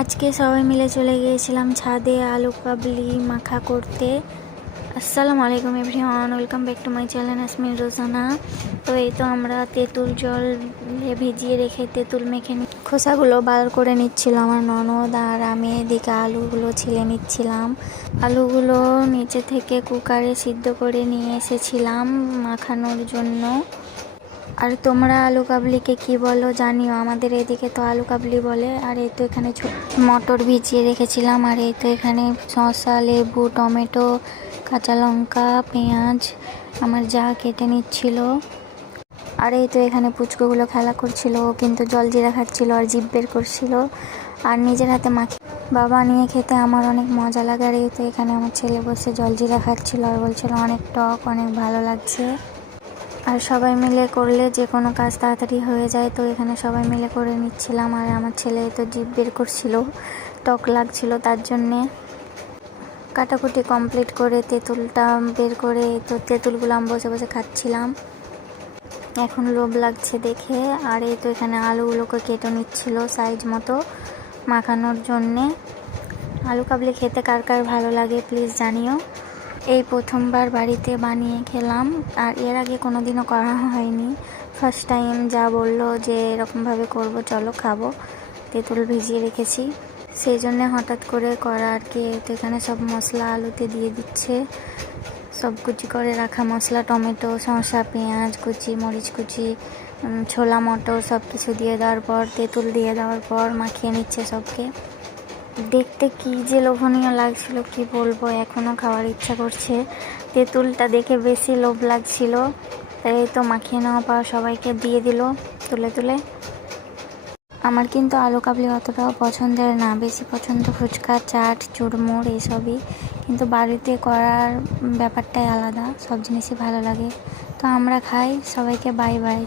আজকে সবাই মিলে চলে গিয়েছিলাম ছাদে আলু কাবলি মাখা করতে। আসসালামু আলাইকুম everyone, welcome back to my channel Asmin Rozana. তো এই তো আমরা তেঁতুল জল ভিজিয়ে রেখে তেঁতুল মেখে খোসাগুলো বার করে নিচ্ছিল আমার ননদ, আর আমি এদিকে আলুগুলো ছিলে নিচ্ছিলাম। আলুগুলো নিচে থেকে কুকারে সিদ্ধ করে নিয়ে এসেছিলাম মাখানোর জন্য। আর তোমরা আলু কাবলিকে কি বলো জানিও, আমাদের এদিকে তো আলু কাবলি বলে। আর এই তো এখানে মটর ভিজিয়ে রেখেছিলাম, আর এই তো এখানে শসা, লেবু, টমেটো, কাঁচা লঙ্কা, পেঁয়াজ আমার যা কেটে নিচ্ছিল। আর এই তো এখানে পুচকুগুলো খেলা করছিল, কিন্তু জলজিরা খাচ্ছিল আর জিভ বের করছিল আর নিজের হাতে মাখি বাবা নিয়ে খেতে আমার অনেক মজা লাগে। আর এই তো এখানে আমার ছেলে বসে জলজিরা খাচ্ছিল আর বলছিল অনেক টক, অনেক ভালো লাগছে। আর সবাই মিলে করলে যে কোনো কাজ তাড়াতাড়ি হয়ে যায়, তো এখানে সবাই মিলে করে নিচ্ছিলাম। আর আমার ছেলে তো জিভ বের করছিল, টক লাগছিল তার জন্যে। কাটাকুটি কমপ্লিট করে তেঁতুলটা বের করে তো তেঁতুলগুলো আমি বসে বসে খাচ্ছিলাম, এখন লোভ লাগছে দেখে। আর এই তো এখানে আলুগুলোকে কেটে নিচ্ছিল সাইজ মতো মাখানোর জন্যে। আলু কাবলি খেতে কার কার ভালো লাগে প্লিজ জানিও। এই প্রথমবার বাড়িতে বানিয়ে খেলাম, আর এর আগে কোনো দিনও করা হয়নি, ফার্স্ট টাইম। যা বললো যে এরকমভাবে করব, চলো খাবো, তেঁতুল ভিজিয়ে রেখেছি সেই জন্যে হঠাৎ করে করা আর কি। তো এখানে সব মশলা আলুতে দিয়ে দিচ্ছে, সব কুচি করে রাখা মশলা, টমেটো, শসা, পেঁয়াজ কুচি, মরিচ কুচি, ছোলা মটর সব কিছু দিয়ে দেওয়ার পর তেঁতুল দিয়ে দেওয়ার পর মাখিয়ে নিচ্ছে সবকে। দেখতে কি যে লোভনীয় লাগছিল কি বলবো, এখনও খাওয়ার ইচ্ছা করছে। তেঁতুলটা দেখে বেশি লোভ লাগছিল, তাই তো মাখিয়ে নেওয়া পর সবাইকে দিয়ে দিল তুলে তুলে। আমার কিন্তু আলু কাবলি অতটাও পছন্দের না, বেশি পছন্দ ফুচকা, চাট, চুরমুর এইসবই। কিন্তু বাড়িতে করার ব্যাপারটাই আলাদা, সব জিনিসই ভালো লাগে। তো আমরা খাই, সবাইকে বাই বাই।